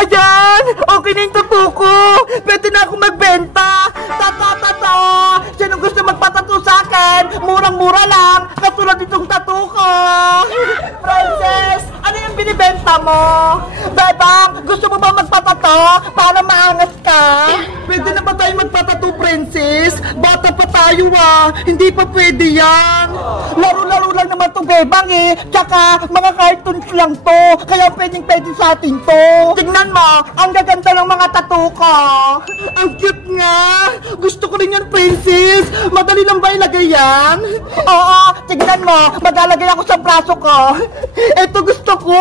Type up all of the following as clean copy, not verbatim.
Ayan! Okay na yung tattoo ko! Pwede na ako magbenta! Tata! Sinong gusto magpatattoo sa akin? Murang-mura lang! Katulad itong tattoo ko! Princess! Ano yung binibenta mo? Bebang! Gusto mo ba magpatattoo? Para maangas ka? Pwede na ba tayo magpatattoo, Princess? Bata pa tayo hindi pa pwede yan! Laro-laro lang naman to, Bebang Tsaka mga cartoons lang to! Kaya pwede sa atin to! Tignan mo! Ang gaganda ng mga tattoo ko! Ang cute nga! Gusto ko rin yan, Princess! Madali lang ba ilagay yan? Oo! Tignan mo! Maglalagay ako sa braso ko! Ito gusto ko!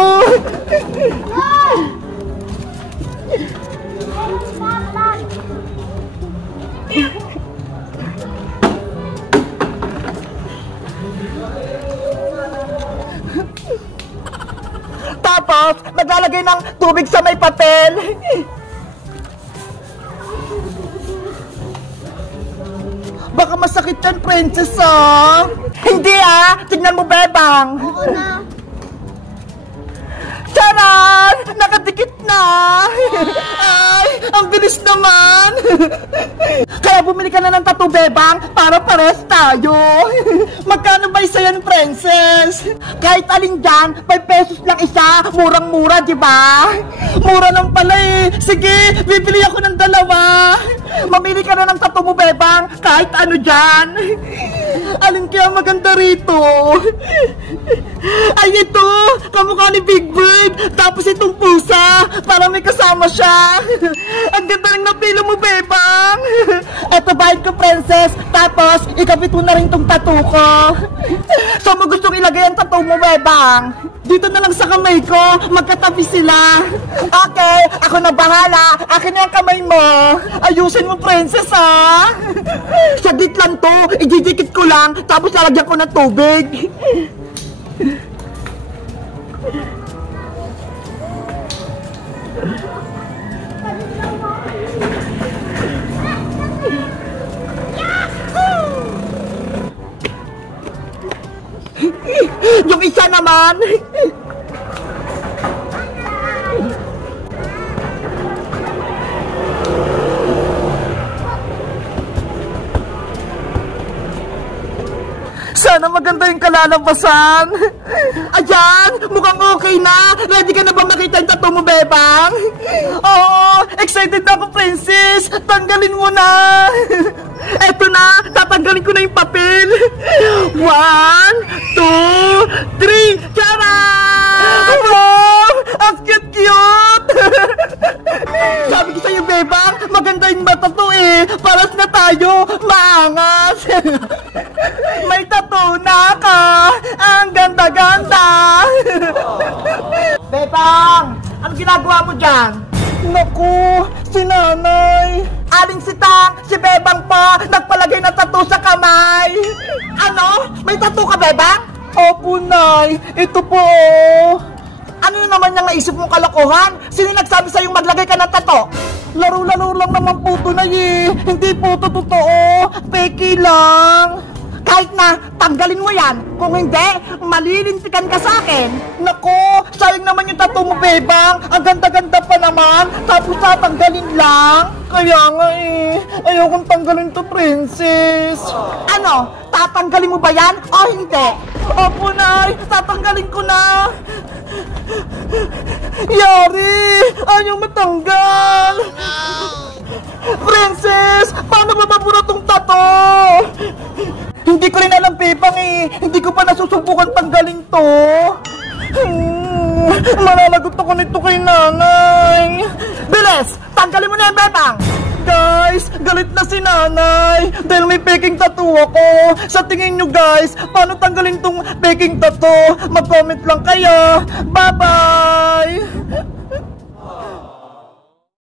Tapos, maglalagay ng tubig sa may papel. Baka masakit yan, Princess, Hindi, Tignan mo, Bebang. Oo na. Charan! Nakadikit na! Ay, ang bilis naman! Kaya bumili ka na ng tattoo, Bebang, para pares tayo. Magkano ba isa yan, Princess? Kahit alin dyan, 5 pesos lang isa. Murang-mura, di ba? Mura lang pala Sige, bibili ako ng 2. Mamili ka na ng tattoo mo, Bebang, kahit ano dyan. Alin kaya maganda rito? Ay, ito! Kamukha ni Big Bird! Tapos itong pusa! Para may kasama siya! Ang ganda ng napilo mo, Bebang! Eto, bayad ko, Princess! Tapos, ikapit mo na rin tong tattoo ko! So, mo gustong ilagay ang tattoo mo, Bebang? Dito na lang sa kamay ko! Magkatabi sila! Okay! Ako na bahala! Akin na yung kamay mo! Ayusin mo, Princess, Saglit lang to! Ididikit ko lang! Tapos lalagyan ko ng tubig! Yung isa naman! Sana maganda yung kalalabasan. Ayan, mukhang okay na. Ready ka na ba makita yung tattoo mo, Bebang? Oo, excited na ako, Princess. Tanggalin mo na. Eto na, tatanggalin ko na yung papel. 1, 2, 3, charan! Wow, ang cute-cute. Sabi ko sa'yo, Bebang, maganda yung mata to Paras na tayo, maangas. May tattoo na ka. Ang ganda-ganda. Bebang, ano ginagawa mo dyan? Naku, si nanay. Aling si Tang, si Bebang pa, nagpalagay na tattoo sa kamay. Ano? May tattoo ka, Bebang? Opo, Nay. Ito po. Ano naman yung naisip mong kalokohan? Sino nagsabi sa'yong maglagay ka ng tattoo? Laro-laro lang naman po ito, Nay. Hindi po ito totoo. Peke lang. Kahit na, tanggalin mo yan. Kung hindi, malilintikan ka sa akin. Naku, sayang naman yung tattoo mo, Bebang. Ang ganda-ganda pa naman. Tapos tatanggalin lang. Kaya nga ayokong tanggalin to, Princess. Ano, tatanggalin mo ba yan o hindi? Opo, Nay, tatanggalin ko na. Yari, ayaw matanggal. Princess, paano mababura tong tattoo? Hindi ko rin alam, Bebang Hindi ko pa nasusubukan tanggalin to. Malalagot ako nito kay nanay. Bilis! Tanggalin mo na yan, Bebang! Guys, galit na si nanay dahil may peking tattoo ako. Sa tingin nyo, guys, paano tanggalin tong peking tattoo? Mag-comment lang kayo. Bye-bye!